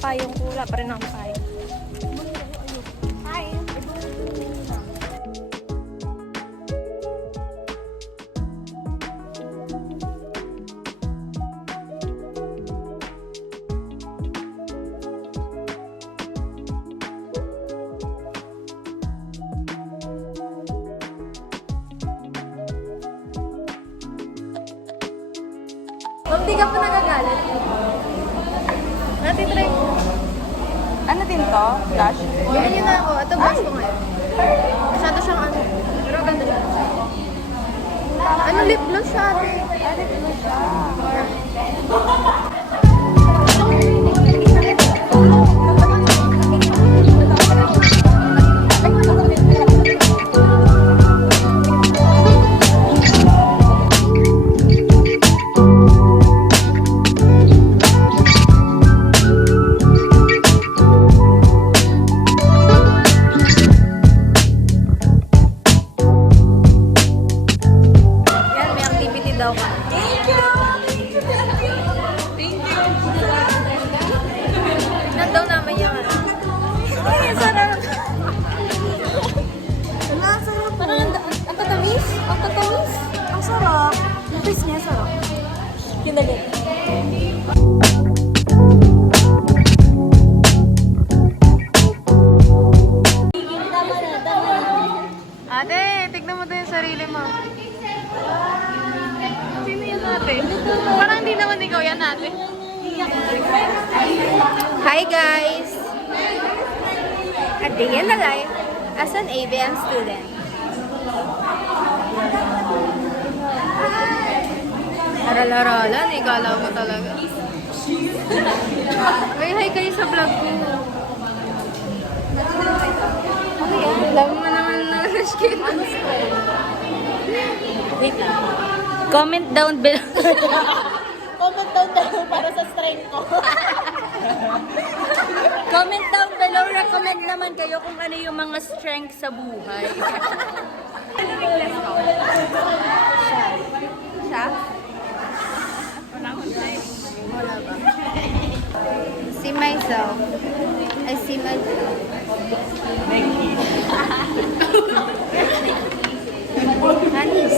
payong ko. Wala pa rin akong payong. Hi! Ma'am, di ka pa nagagalit. Natin try mo. Ano din to? Flash? Bili niyo na ako. Ito blush ko ngayon. Masyado siyang ano. Pero ganda siya. Ano lip gloss siya ate? Ano din siya? Yan, may activity daw ka. Thank you! Thank you! Tignan daw naman yung ano. Ay, sarap. Wala, sarap. Parang ang tatamis. Ang tatamis. Ang sarap. Yung taste niya, sarap. Yun na din. Ate, tignan mo din yung sarili mo. Sino yan ate? Parang hindi naman ikaw yan ate. Hi guys! A day in the life as an ABM student. Aral-aralan, ikala mo talaga. May hi kayo sa vlog ko. Ano yan? Love mo naman na skin. Wait lang. Comment down below. Comment down daw para sa strength ko. Comment down below. Recommend naman kayo kung ano yung mga strength sa buhay. Siya. Siya? Wala akong strength. Wala ba? See myself. I see myself. Anis.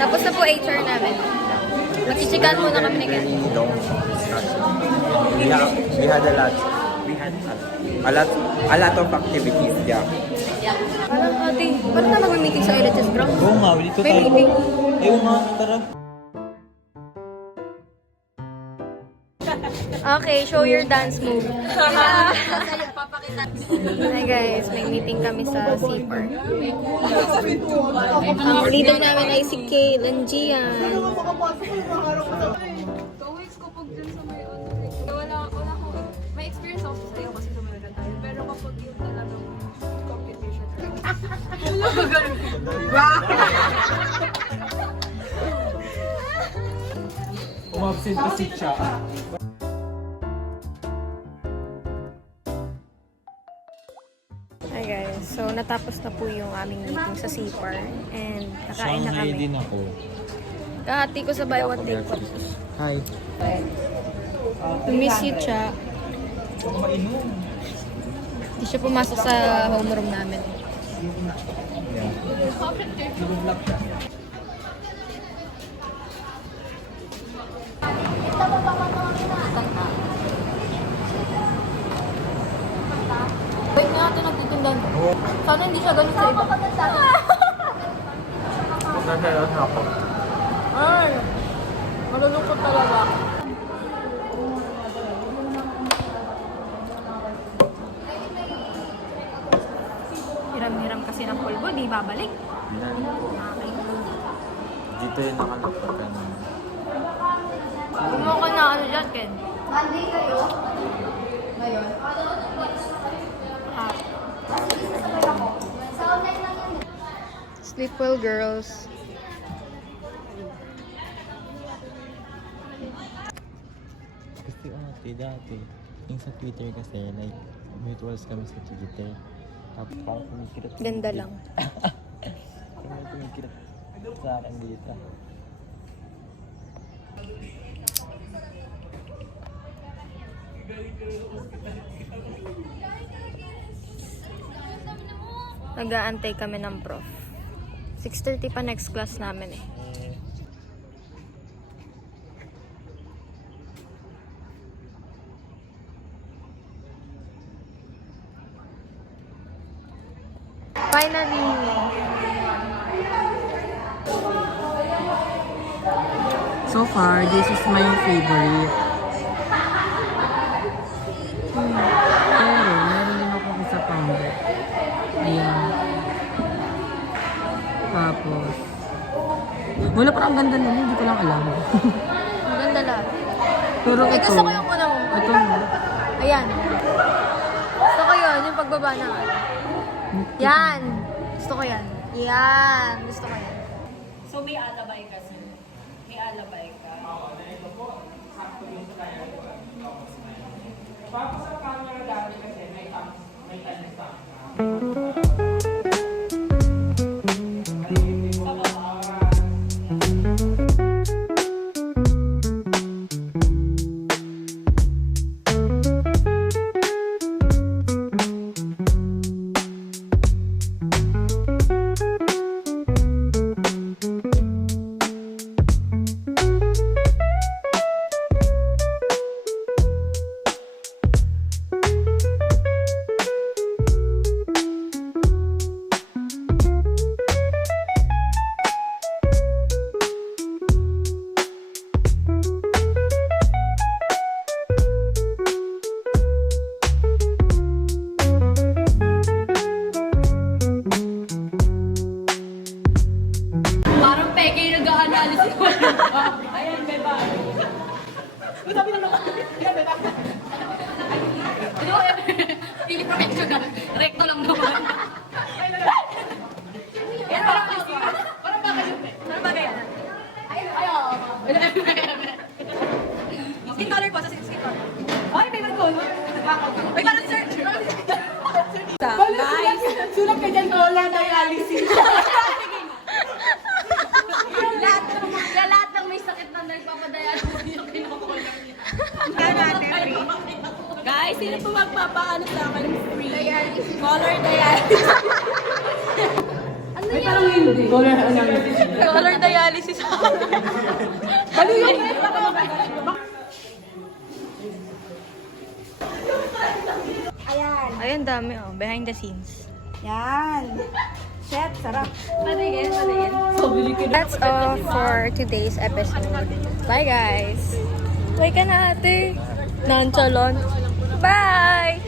Tapos na po HR namin. Magchichikan muna kami ni Ken. We had a lot of activities, yeah. Parang ate, paano na mag-meeting sa LHS Ground? Oo nga, dito May tayo. meeting. Ayaw nga, tara. Okay, show your dance move. Hi guys, may meeting kami sa Seaport. Ang leader namin ay si Kaylan Gian. Weeks ko pag dun sa may wala ko, may experience ako sa iyo kasi tumalaga tayo. Pero kapag yung talagang competition. Umabsent kasi siya. Hi guys, so natapos na po yung aming meeting sa CPAR and kakain na Shanghai kami. din ako. Kahati ko sa buy one take one. Hi. Miss you, Cha. Hindi siya pumasok sa homeroom namin. Wait nga natin nagtitindan. Sana hindi siya ganun sa iba. Nagkaroon ako. Ay, malulungkot talaga. Hiram-hiram kasi ng polvo, di babalik. Yan. Okay. Dito yung nakalap pagka naman. Kumuha ka na ano dyan, Ken? Monday kayo? Ngayon? Ah. Sa online lang yan. Sleep well, girls. Kasi dati, yung sa Twitter kasi, like, mutuals kami sa Twitter. Tapos parang kumikirot. Ganda lang. Parang kumikirot sa akin dito. Nag-aantay kami ng prof. 6:30 pa next class namin eh. Finally! So far, this is my favorite. Pero, meron din ako isa pang bet. Ayan. Tapos, wala parang ganda nila, hindi ko lang alam. Ang ganda lang. Pero Eh, ito, gusto ko yung una mo. ito no. Ayan. Gusto ko yun, yung pagbaba ng ano. Yan. Gusto ko yan. Yan. Gusto ko yan. So may alabay ka, sir? May alabay ka? Parang peke yung nag-a-analysis ko. Ayan, beba. Sabi na naman. Ayan, beba. Hindi protection na. Recto lang naman. Yan, parang bagay yun. Parang bagay yan. Ayaw. Skin color po, sa skin color. Ay, favorite ko. Ay, parang sir. Guys, sulat ka dyan, wala dialysis. lahat ng may sakit na nagpapadialysis yung kinukulang niya. Guys, sino po magpapaano sa akin ng free? Dialysis. Color dialysis. Ano yan? Parang hindi. Color analysis. Color dialysis. Ano yun? Ayun, dami oh. Behind the scenes. Yan. Chef, sarap. Patigin, patigin. That's all for today's episode. Bye, guys! Bye ka na, ate! Nonchalant. Bye!